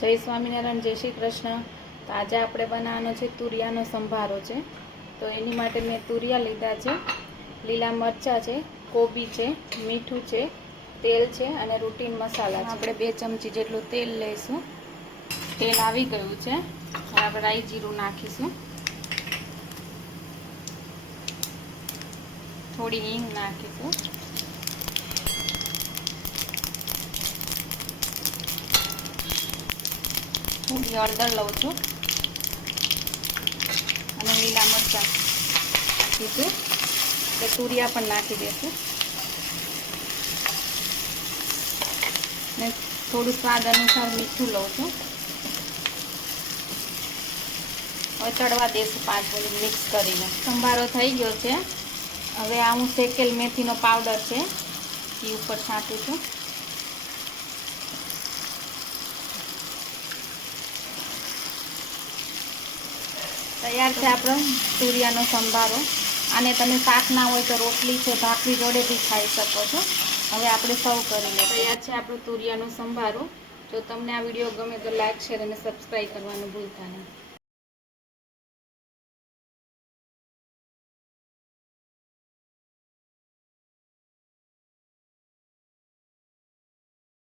જય સ્વામિનારાયણ, જય શ્રી કૃષ્ણ। તો આજે આપણે બનાવવાનો છે તુરિયાનો સંભારો છે। તો એની માટે મેં તુરિયા લીધા છે, લીલા મરચાં છે, કોબી છે, મીઠું છે, તેલ છે અને રૂટીન મસાલા છે। આપણે 2 ચમચી જેટલું તેલ લઈશું। તેલ આવી ગયું છે, હવે આપણે રાઈ જીરું નાખીશું, થોડી હિંગ નાખીશું, થોડી હળદર લઉં છું અને લીલા મરચાં નાખીશું, એટલે તુરિયા પણ નાખી દઈશું ને થોડું સ્વાદ અનુસાર મીઠું લઉં છું। હવે ચડવા દઈશું 5 મિનિટ મિક્સ કરીને। સંભારો થઈ ગયો છે। હવે આ હું શેકેલ મેથીનો પાવડર છે એ ઉપર છાંટું છું। તૈયાર છે આપણો તુરિયાનો સંભારો। આને તમે શાક ના હોય તો રોટલી છે, ભાખરી જોડે બી ખાઈ શકો છો। હવે આપણે સર્વ કરી લઈએ। તૈયાર છે આપણો તુરિયાનો સંભારો। જો તમને આ વિડીયો ગમે તો લાઈક, શેર અને સબસ્ક્રાઈબ કરવાનું ભૂલતા નહીં।